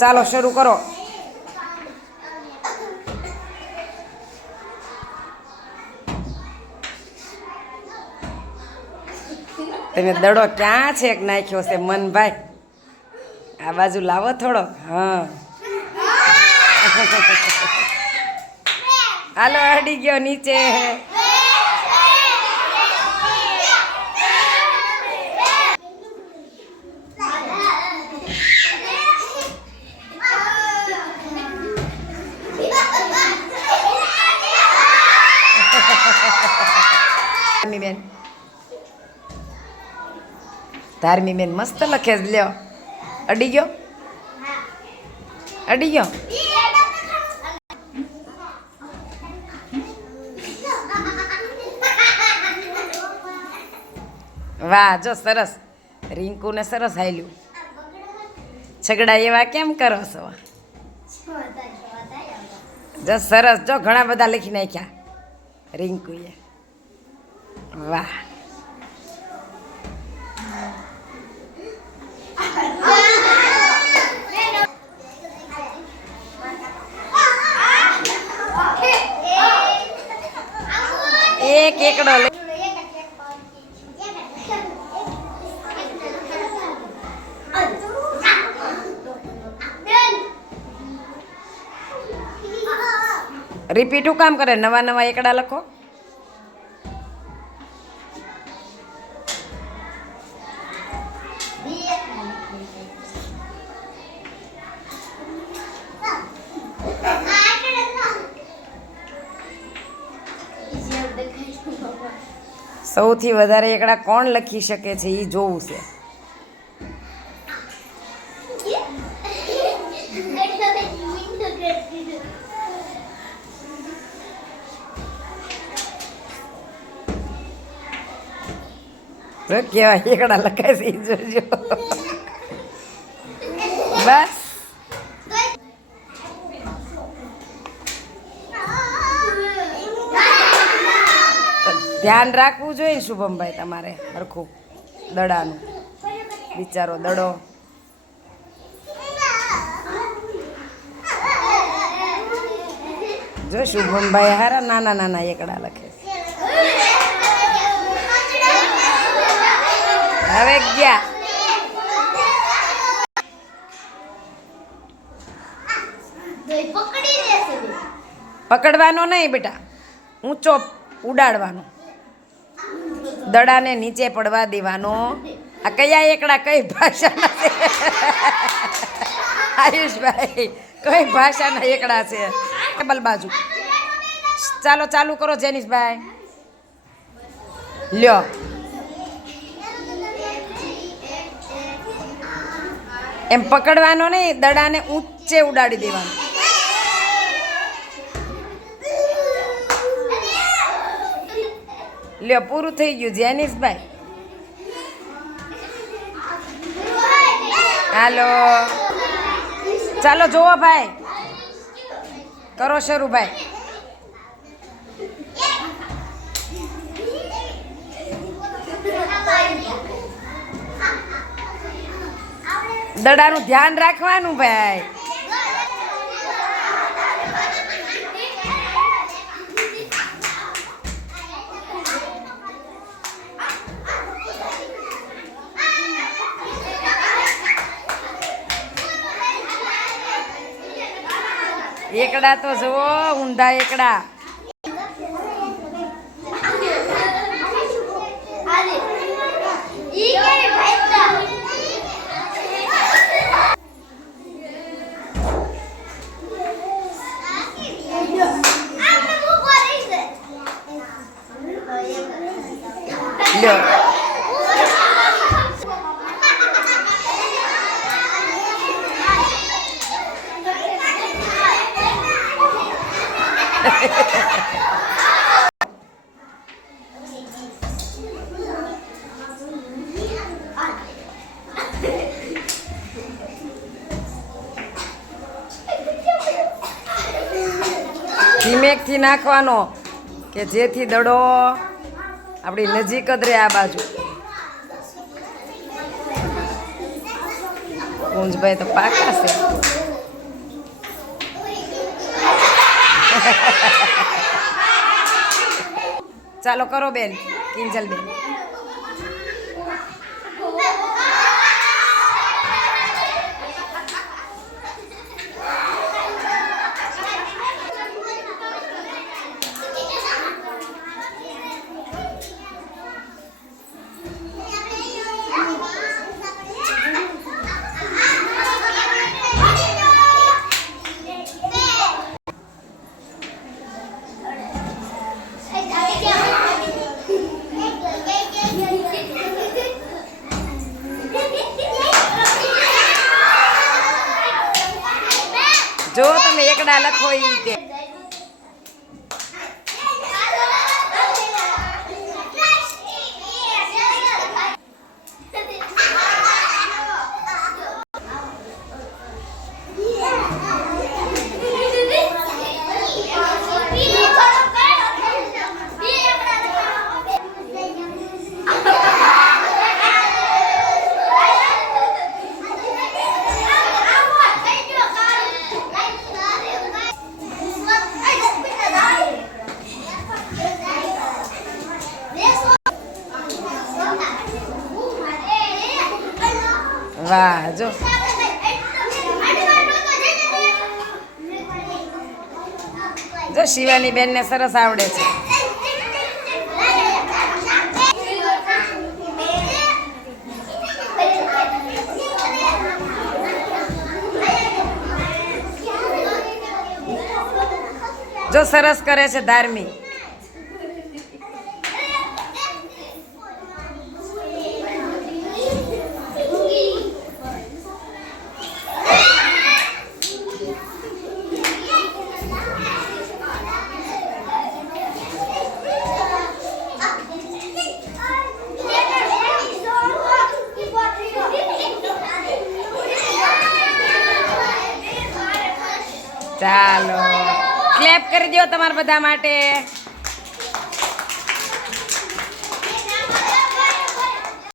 ચાલો શરૂ કરો. તમે દડો ક્યાં છે નાખ્યો છે, મનભાઈ? આ બાજુ લાવો થોડો. હા. હાલો અડી ગયો નીચે. ધાર્મી બેન મસ્ત લખે જ લ્યો. અડી ગયો? અડી ગયો? વાહ, જો સરસ. રિંકુને સરસ હાલ્યું. છગડા એવા કેમ કરો છો? જો સરસ, જો ઘણા બધા લખી નાખ્યા રિંકુએ. વાહ. રિપીટ હું કામ કરે? નવા નવા એકડા લખો. સૌથી વધારે એકડા કોણ લખી શકે છે? એ જોવું છે. જો કેવા એકડા ઈ જોજો બસ ધ્યાન રાખવું જોઈએ શુભમભાઈ તમારે હરખું દડાનું બિચારો દડો જો શુભમભાઈ હારા નાના નાના એકડા લખે હવે ગયા. પકડવાનો નહીં બેટા. ઊંચો ઉડાડવાનો. દડાને નીચે પડવા દેવાનો. આ કયા એકડા કઈ ભાષાના છે? આયુષભાઈ, કઈ ભાષાના એકડા છે? ટેબલ બાજુ. ચાલો, ચાલુ કરો, જેનિશભાઈ. લ્યો. એમ પકડવાનો નહીં, દડાને ઊંચે ઉડાડી દેવાનો. લ્યો, પૂરું થઈ ગયું જેનિશભાઈ હાલો. ચાલો, જોવો ભાઈ. કરો શરૂ ભાઈ. દડાનું ધ્યાન રાખવાનું ભાઈ. એકડા તો જુઓ ઊંધા એકડા હાલે. ઈ કેવી ભાઈતા? આપણે ઊભો રહી છે. લ્યો ધીમેકથી નાખવાનો કે જેથી દડો આપણી નજીક જ રહે આ બાજુ. કુંજભાઈ તો પાકા છે. ચાલો કરો બેન કિંજલ બેન તમે એકડા લખો ઈ તે. વાહ જો. જો શિવાની બેનને સરસ આવડે છે. જો સરસ કરે છે ધાર્મિક. ચાલો. ક્લેપ કરી દો તમારા બધા માટે.